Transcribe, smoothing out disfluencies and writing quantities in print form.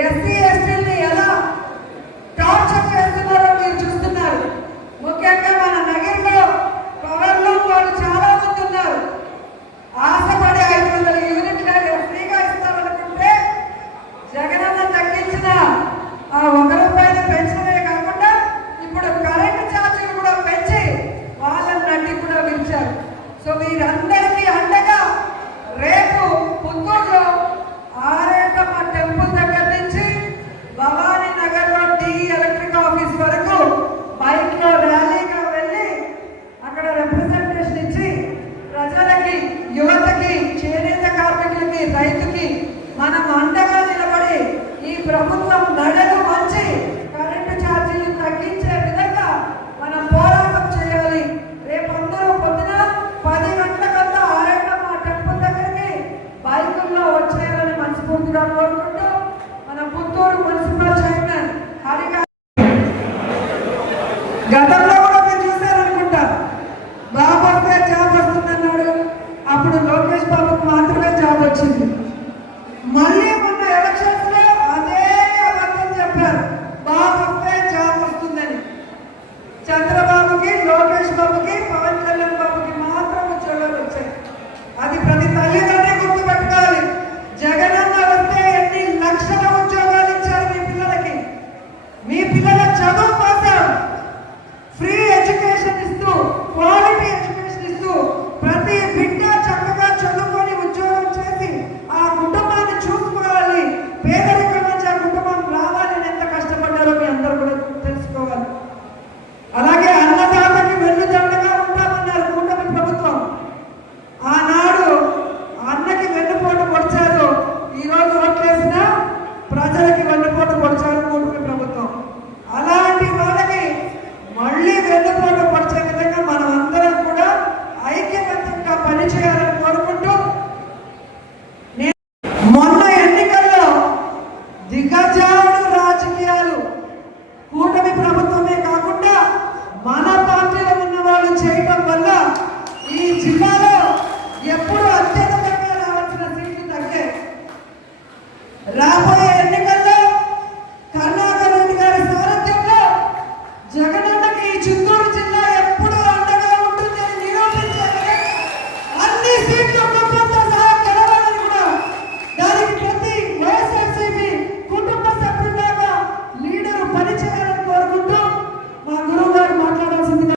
SC ఎస్టీని ఎలా torture చేస్తున్నారో మీరు చూస్తున్నారు. ముఖ్యంగా మన నగరంలో పవర్లో వాళ్ళు చాలా మంది ఉన్నారు. ఆశపడి 500 యూనిట్లు ఫ్రీగా ఇస్తారనుకుంటే జగనన్న తగ్గించిన ఆ 1 రూపాయలు పెంచడమే కాకుండా ఇప్పుడు కరెంటు ఛార్జీలు కూడా పెంచి వాళ్ళని నడ్డి కూడా విరిచారు. సో వీరందరికీ అండగా రేపు పుత్తూరులో ఆరేటమ్మ టెంపుల్ దగ్గర నుంచి భవానీ నగర్లో టీఈ ఎలక్ట్రిక్ ఆఫీస్ వరకు బైక్ లో ర్యాలీగా వెళ్ళి అక్కడ రిప్రజెంటేషన్ ఇచ్చి ప్రజలకి, యువతకి, చేనేత కార్మికులకి, రైతుకి మనం అండగా నిలబడి ఈ ప్రభుత్వం నడలు వంచి కరెంటు ఛార్జీలు తగ్గించే విధంగా మనం పోరాటం చేయాలి. రేపు అందరూ పొద్దున 10 గంటలకంతా ఆరేటమ్మ టెంపుల్ దగ్గరికి బైకుల్లో వచ్చేయాలని మనస్ఫూర్తిగా కోరుకుంటూ మన పుత్తూరు మున్సిపల్ చైర్మన్ హరిగా గతంలో